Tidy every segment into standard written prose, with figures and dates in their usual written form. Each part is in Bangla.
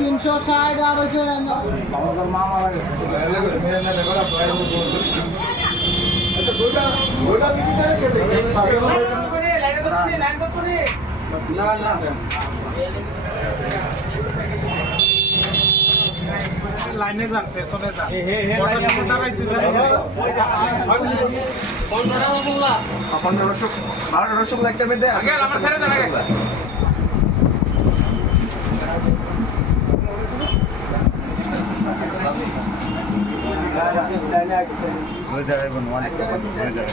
তিনশো 60 আর হচ্ছে আমাদের মামা লাগে লাইনে যান পেছনে যান দাঁড়াইছে একটা বেঁধে আগে আমার ছেড়ে যান আগে হয়ে যাবে অনেক হয়ে যাবে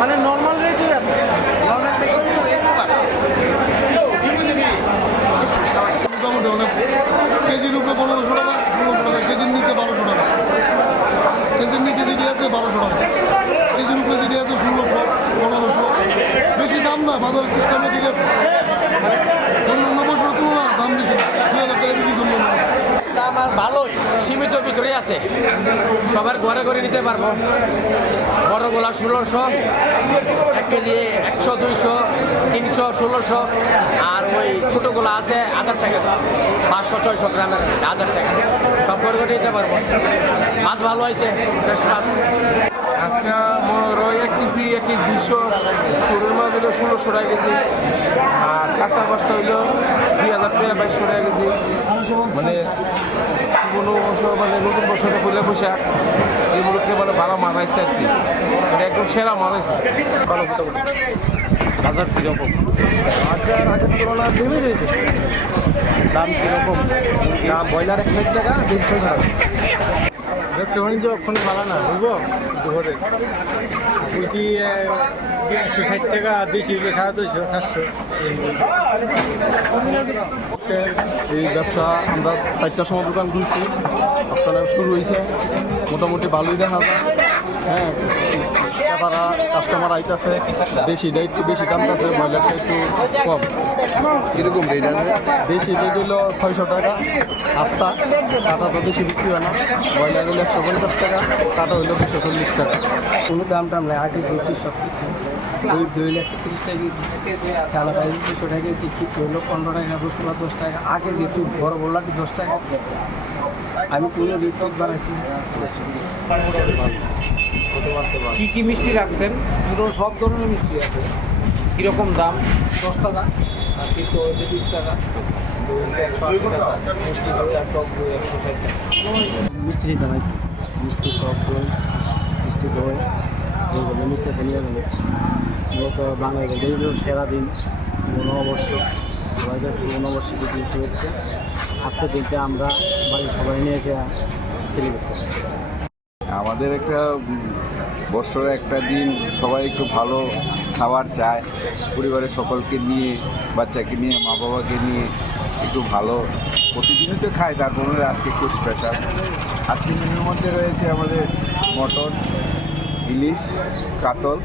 মানে নর্মাল রেটই আছে নর্মাল থেকে একটু মোটামুটি অনেক কেজির উপরে 1500 টাকা 1600 টাকা কেজির নিচে 1200 টাকা কেজির নিচে যেটি আছে 1200 টাকা কেজির উপরে যেটি আছে 1600 1500 বেশি দাম না বাজার সিস্টেমে যেটি আছে অন্যান্য বছরের তুলনায় দাম বেশি 2000 টাকা কেজি জন্য আমার ভালোই সীমিত ভিতরে আছে সবার ঘরে ঘরে নিতে পারবো বড়গুলা 1600 1 কেজি 100 200 300 1600 আর ওই ছোটোগুলো আছে 1000 টাকা 500 600 গ্রামের 1000 টাকা সব ঘরে ঘরে নিতে পারবো মাছ ভালো হয়েছে বেস্ট মাছ আজকে রয় 1 কেজি 200 শুরুর মাছ হলো 1600 টাকা কেজি আর কাঁচা মাছটা হইলো 2000 টাকা 2200 টাকা কেজি মানে কোনো বছর মানে নতুন বছরে পয়লা বৈশাখ এগুলোকে মানে ভালো মাছ আছে আর কি মানে একদম সেরা মাছ আছে ভালো বাজার কীরকম আগের তুলনায় বেড়ে রয়েছে দাম কীরকম দাম ব্রয়লার 1 টাকা 150 টাকা ব্যবসা বাণিজ্য ওখানে ভালো না বুঝবো ঘরে উইটি 160 টাকা দেশি 250 700 এই ব্যবসা আমরা 4টার সময় দোকান খুলছি আপনারা শুরু হয়েছে মোটামুটি ভালোই দেখা যায় হ্যাঁ তারা কাস্টমার আইতেছে দেশি একটু বেশি দাম আছে ব্রয়লারটা একটু কম কীরকম রেট আছে দেশি রেট হলো 600 টাকা আস্তা কাটা তো বেশি বিক্রি হয় না ব্রয়লার হলো 150 টাকা কাটা হইলো 240 টাকা কোনো দাম টাম নাই আগে বেশি সব কিছু ওই 230 টাকা চালা 200 টাকা টিকিট হইলো 15 টাকা রসুলা 10 টাকা আগে যেহেতু বড় বললাটি 10 টাকা আমি কোনো রেট বাড়াইছি কি কি মিষ্টি রাখছেন পুরো সব ধরনের মিষ্টি আছে কীরকম দাম 10 টাকা আর কিন্তু 20 টাকা মিষ্টি নিতে পারছি মিষ্টি টক দই মিষ্টি দই এইগুলো মিষ্টি আছে নিয়ে গেলে মূলত বাঙালিদের যেগুলো সেরা দিন নববর্ষ সবাইকে নববর্ষের দিন শুভেচ্ছা আজকের দিনটা আমরা বাড়ির সবাই নিয়ে সেলিব্রেট করি আমাদের একটা বছরে একটা দিন সবাই একটু ভালো খাবার চায় পরিবারের সকলকে নিয়ে বাচ্চাকে নিয়ে মা বাবাকে নিয়ে একটু ভালো প্রতিদিনই তো খায় তারপরে আজকে একটু স্পেশাল আজকে মেনুর মধ্যে রয়েছে আমাদের মটন ইলিশ কাতল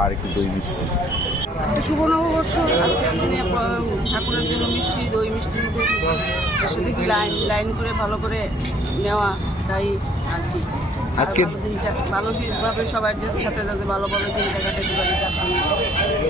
আর একটু দই মিষ্টি আজকে শুভ নববর্ষ আজকের দিনে ঠাকুরের জন্য মিষ্টি দই মিষ্টি নিতে এসেছি এসে দেখি লাইন করে ভালো করে নেওয়া তাই আর কি আজকে ভালো দিনভাবে সবার সাথে যাতে ভালোভাবে দিনটা কাটাতে পারি